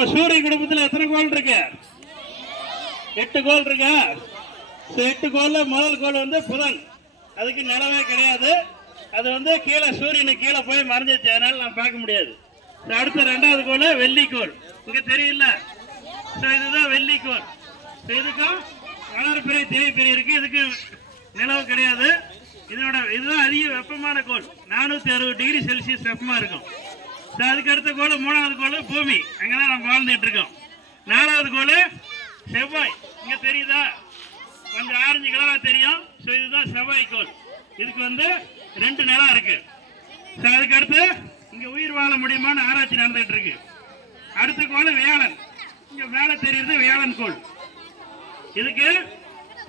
நம்ம சூரிய குடும்பத்தில் எத்தனை கோல் இருக்கு? 8 கோல் இருக்கு. 8 கோல்ல முதல் கோல் வந்து புதன், அதுக்கு நிலவே கிடையாது. அது வந்து கீழே சூரியனுக்கு கீழே போய் மறைஞ்சிச்சு, அதனால நான் பார்க்க முடியாது. அடுத்த 2வது கோல் வெள்ளிக்கோள், இங்க தெரியல. இதுதான் வெள்ளிக்கோள். இதுக்கும் வளர்பிறை தேய்பிறை இருக்கு, இதுக்கு நிலவு கிடையாது. இதுதான் அதிக வெப்பமான கோள், 460 டிகிரி செல்சியஸ் வெப்பமா இருக்கும். அதுக்கு அடுத்த கோள் 3வது கோள் பூமி, அங்கதான் நம்ம வாழ்ந்துட்டு இருக்கோம். 4வது கோள் செவ்வாய், இங்க தெரியுதா? கொஞ்சம் ஆரஞ்சு கலரா தெரியும். இதுதான் செவ்வாய் கோள். இதுக்கு வந்து 2 நிலம் இருக்கு. அதுக்கு அடுத்து இங்க உயிர் வாழ முடியுமான்னு ஆராய்ச்சி நடந்துட்டு இருக்கு. அடுத்த கோள் வியாழன், இங்க மேல தெரியுது வியாழன் கோள். இதுக்கு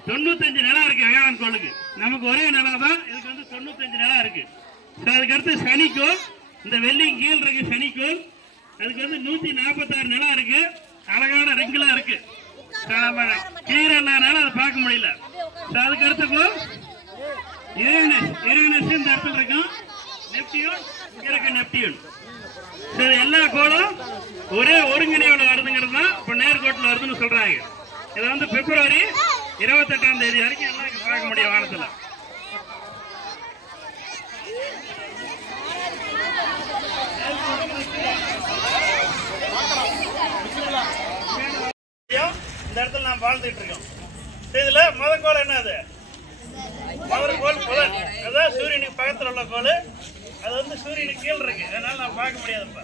95 நிலம் இருக்கு. வியாழன் கோளுக்கு நமக்கு ஒரே நிலம் தான், இதுக்கு வந்து 95 நிலம் இருக்கு. அதுக்கு அடுத்து சனிக்கோள், இந்த வெள்ளி கீழ் இருக்கு சனிக்கோள். அதுக்கு வந்து 146 நிலம் இருக்கு. அழகான ரெங்குலாம் இருக்கு. கீழே இல்லாதனால அதை பார்க்க முடியல. அதுக்கு அடுத்த கோள் யுரேனஸ், இந்த இடத்துல இருக்கும். நெப்டியூன், இங்க இருக்கு நெப்டியூன். சரி, எல்லா கோளும் ஒரே ஒருங்கிணைவுல வருதுங்கிறது தான் இப்ப நேர்கோட்டில் வருதுன்னு சொல்றாங்க. இதை வந்து பிப்ரவரி 28ஆம் தேதி வரைக்கும் எல்லாம் பார்க்க முடியும் வானத்துல. இந்த இடத்துல நாம் வாழ்ந்துட்டு இருக்கோம். இதுல முதல் கோள் என்னது? முதல் கோள் புதன், அதான் சூரியனுக்கு பக்கத்தில் உள்ள கோள். அது வந்து சூரியனுக்கு கீழ் இருக்கு, அதனால நான் பார்க்க முடியாதுப்பா.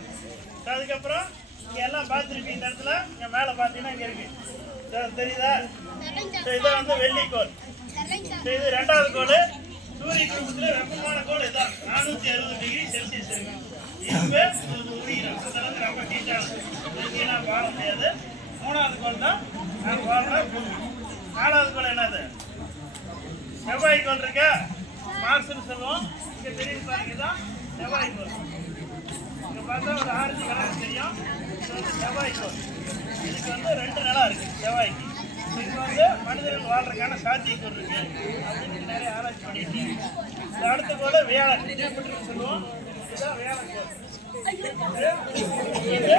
அதுக்கப்புறம் இங்க எல்லாம் பார்த்துருக்கீங்க. இந்த இடத்துல இங்க மேல பாத்தீங்கன்னா இங்க இருக்கு, தெரியுதா? இதான் வந்து வெள்ளிக்கோள். இது 2வது கோள். சூரிய குடும்பத்துல வெப்பமான கோள் இதான், 460 டிகிரி செல்சியஸ் இருக்கு. இதுவே ரொம்ப ஹீட்டானது, நான் வாழ முடியாது. 3வது கோள் தான் நான் வாழ்ற பூமி. 4வது கோள் என்னது? செவ்வாய் கோள் இருக்கா, மார்ஸ்னு சொல்லுவோம். இங்க தெரியும் பாருங்க, தான் செவ்வாய் கோள். இங்க பார்த்தா ஒரு ஆரஞ்சு கலர் தெரியும். செவ்வாய் கோள். இதுக்கு வந்து 2 நிலம் இருக்கு செவ்வாய்க்கு. இதுக்கு வந்து மனிதர்கள் வாழ்றதுக்கான சாத்தியக்கூறு இருக்கு அப்படின்னு நிறைய ஆராய்ச்சி பண்ணிட்டு. அடுத்த கோள் வியாழன், ஜூபிட்டர்னு சொல்லுவோம். இதுதான் வியாழன் கோள். இது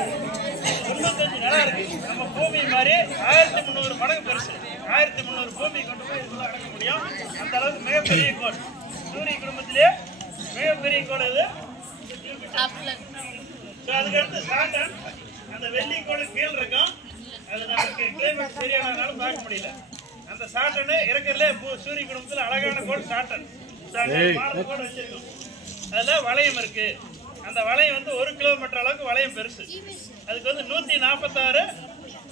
95 நிலம் இருக்கு. நம்ம பூமி மாதிரி 1300 மடங்கு பெருசு. 1300 பூமி கொண்டு போய் இதுக்குள்ள அடக்க முடியும். அந்த அளவுக்கு மிகப்பெரிய கோள். சூரிய குடும்பத்திலே மிகப்பெரிய கோள் இது. அதுக்கடுத்து சாட்டன், அந்த வெள்ளி கோள் கீழ் இருக்கும். அது நமக்கு கிளைமேட் சரியானதுனால பார்க்க முடியல. அந்த சாட்டனு இருக்கிறதுலே சூரிய குடும்பத்தில் அழகான கோள் சாட்டன். கோள் வச்சிருக்கோம். அதுல வளையம் இருக்கு. அந்த வளையம் வந்து 1 கிலோமீட்டர் அளவுக்கு வளையம் பெருசு. அதுக்கு வந்து 146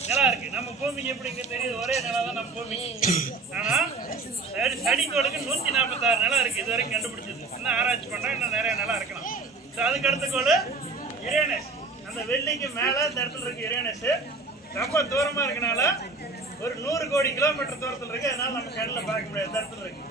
நிலம் இருக்கு. நம்ம பூமிக்கு எப்படிங்க தெரியுது? ஒரே நிலம் தான் நம்ம பூமிக்கு. ஆனா சனிக்கோளுக்கு 146 நிலம் இருக்கு. இது வரைக்கும் கண்டுபிடிச்சது. இன்னும் ஆராய்ச்சி பண்றா, இன்னும் நிறைய நிலம் இருக்கலாம். அதுக்கு அடுத்த கோள் யுரேனஸ், அந்த வெள்ளிக்கு மேல இந்த இடத்துல இருக்கு யுரேனஸ். ரொம்ப தூரமா இருக்கனால ஒரு 100 கோடி கிலோமீட்டர் தூரத்துல இருக்கு. அதனால நம்ம கண்ணில் பார்க்க முடியாது. இந்த இடத்துல இருக்கு.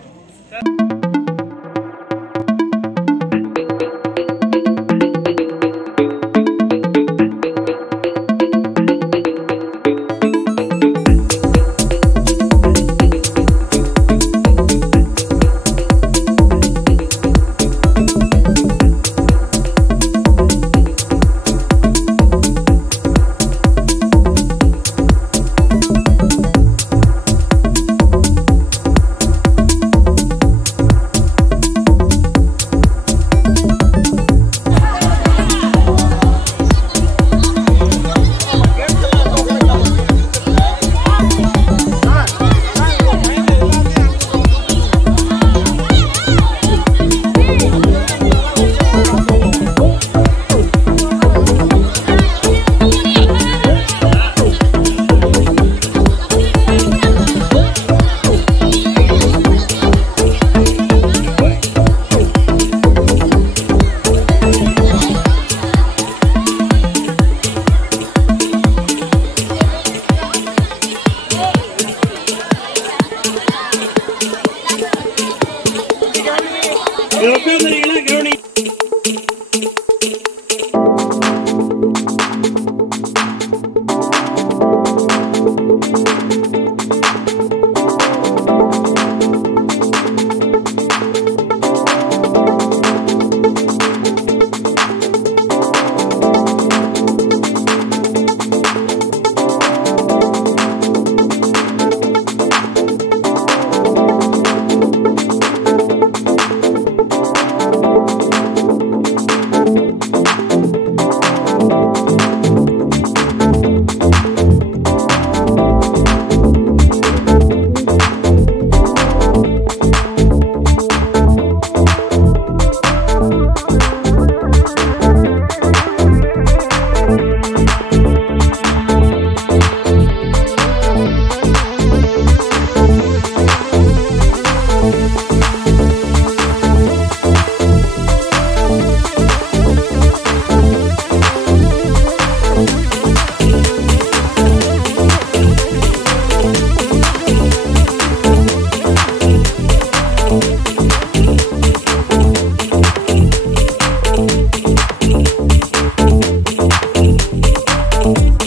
உட்காந்துறீங்களா?